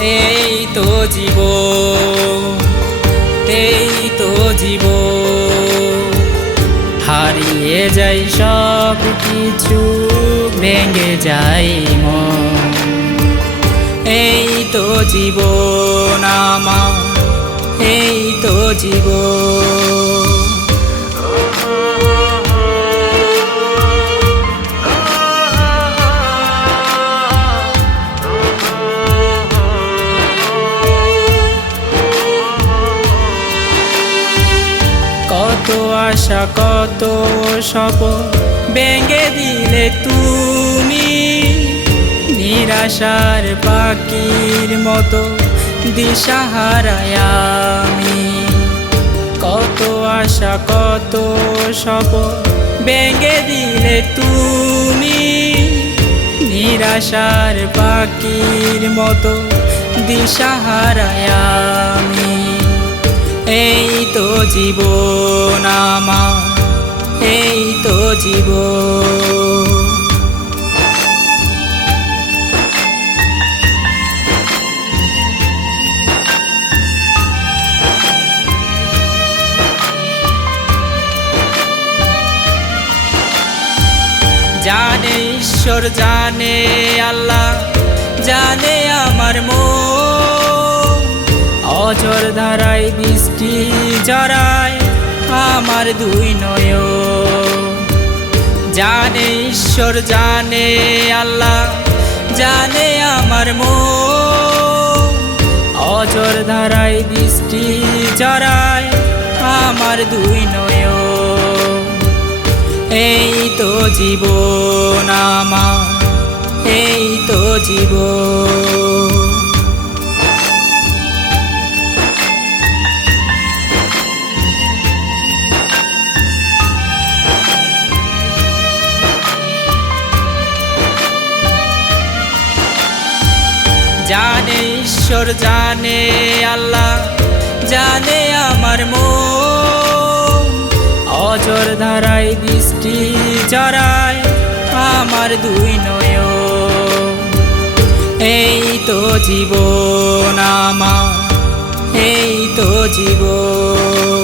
এই তো জীবন, এই তো জীবন। হারিয়ে যায় সব কিছু, ভেঙে যায় মন। এই তো জীবন আমার, এই তো জীবন। কত আশা কত স্বপ্ন ভেঙে দিলে তুমি, নিরাশার পাখির মতো দিশাহারায় আমি। কত আশা কত স্বপ্ন ভেঙে দিলে তুমি, নিরাশার পাখির মতো দিশাহারায় আমি। এই তো জীবন আমার, এই তো জীবন। জানে ঈশ্বর, জানে আল্লাহ, জানে আমার মন। অঝর ধারায় বৃষ্টি জড়ায় আমার দুই নয়ন। জানে ঈশ্বর, জানে আল্লাহ, জানে আমার মন। অঝর ধারায় বৃষ্টি জড়ায় আমার দুই নয়ন। এই তো জীবন আমার, এই তো জীবন। জানে ঈশ্বর, জানে আল্লাহ, জানে আমার মন। অঝর ধারায় বৃষ্টি জড়ায় আমার দুই নয়ন। এই তো জীবন আমার, এই তো জীবন।